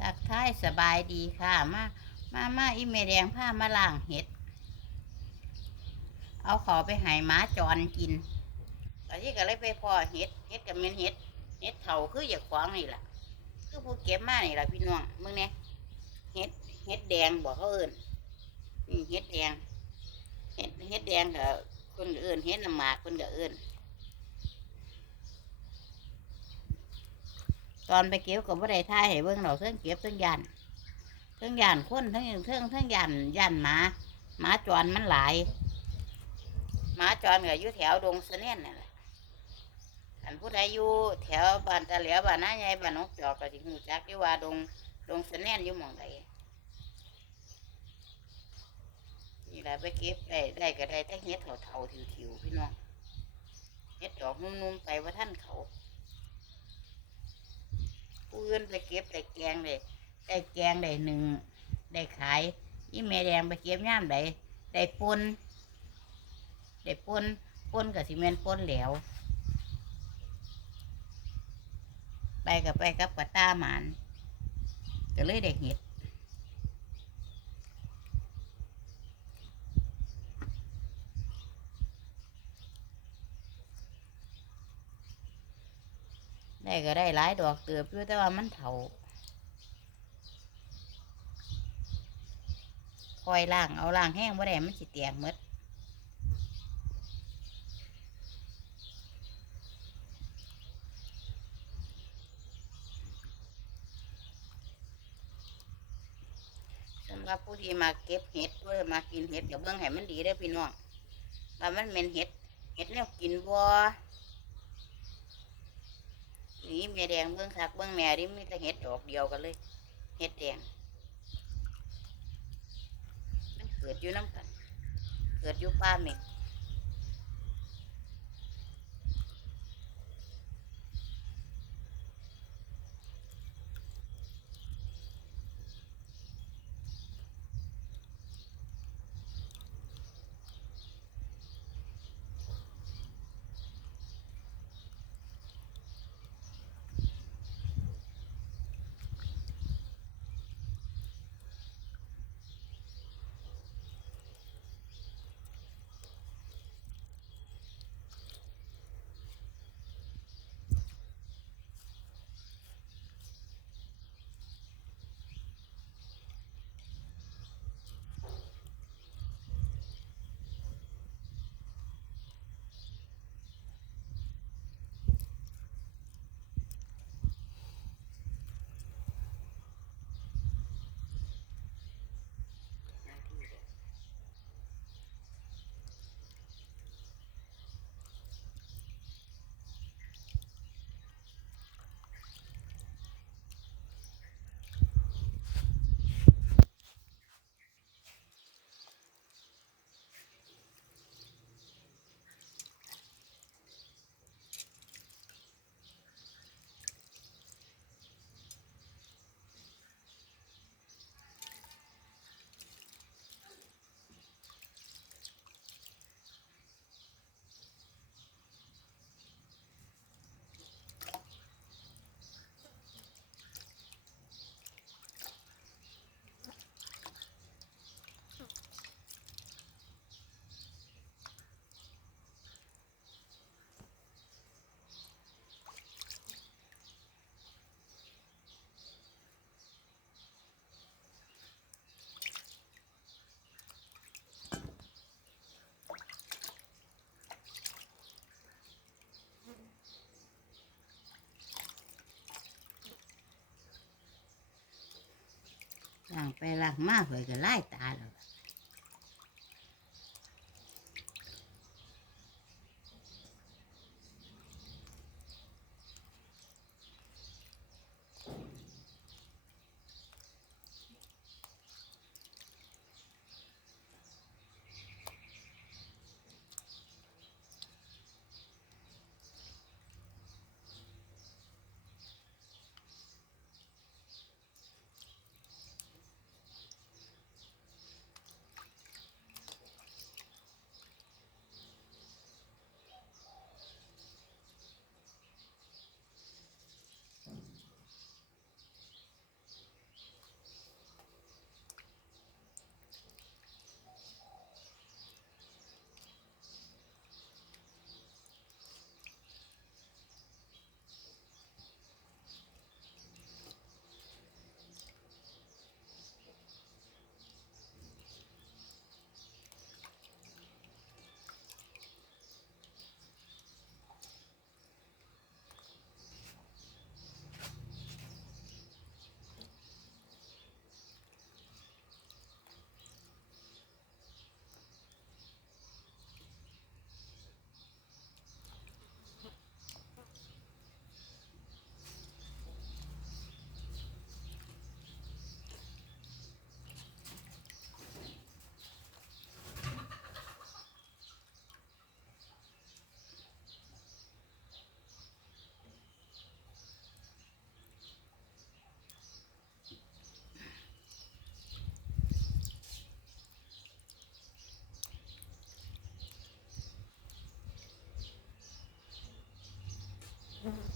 ทักทายสบายดีค่ะ มา มามาอีเมแดงผ้ามาล่างเห็ด เอาขอไปหายหมาจรกินตอนนี้ก็เลยไปพอเห็ดเห็ดกับเมนเห็ดเห็ดเถาคืออย่าขวางนี่แหละคือผู้เก็บมานี่แหละพี่น้องมึงเนี่ยเห็ดเห็ดแดงบอกเขาเอิญนี่เห็ดแดงเห็ดเห็ดแดงกับคนเอิญเห็ดน้ำหมากคนก็เอิญ ตอนไปเก็บกับว่าได้ท่ายให้เบิ่งเราเทิงเก็บเทิงยันเทิงยันคนเทิงเทิงเทิงยันยันหมาหมาจรมันหลายหมาจรก็อยู่แถวดงเสนียนนั่นแหละอันผู้ใดอยู่แถวบ้านตะเหลียวบ้านน้าใหญ่บ้านนกจอกก็สิหูจักอยู่ว่าดงดงเสนียนอยู่หม่องใดนี่แหละไปเก็บได้ได้ก็ได้แต่เฮ็ดเถาๆถิวๆพี่น้องเฮ็ดดอกนุ่มๆไปว่าท่านเขา อื่นไปเก็บแต่แกงเลยได้แกงได้หนึ่งได้ขายอีเมแดงไปเก็บย่ามได้ได้ปนได้ปนปนกับซีเมนปนแหล้วไปกับไปกับกระตาหมานก็เลยได้เห็ด ได้ก็ได้หลายดอกเติบอยู่แต่ว่ามันเถาคอยล่างเอาล่างแห้งบ่ได้มันสิเตียงหมดสำหรับผู้ที่มาเก็บเห็ดเพื่อมากินเห็ดกับเบื้องให้มันดีได้พี่น้องว่ามันเป็นเห็ดเห็ดแนวกินบ่ นี่แม่แดงเบื้องคักเบื้องแม่นี่มีแต่เห็ดดอกเดียวกันเลย เห็ดแดง มันเกิดอยู่น้ำกัน เกิดอยู่ป้าเมก ล่างไปล่างมาเผยก็ไล่ตาแล้ว Mm-hmm.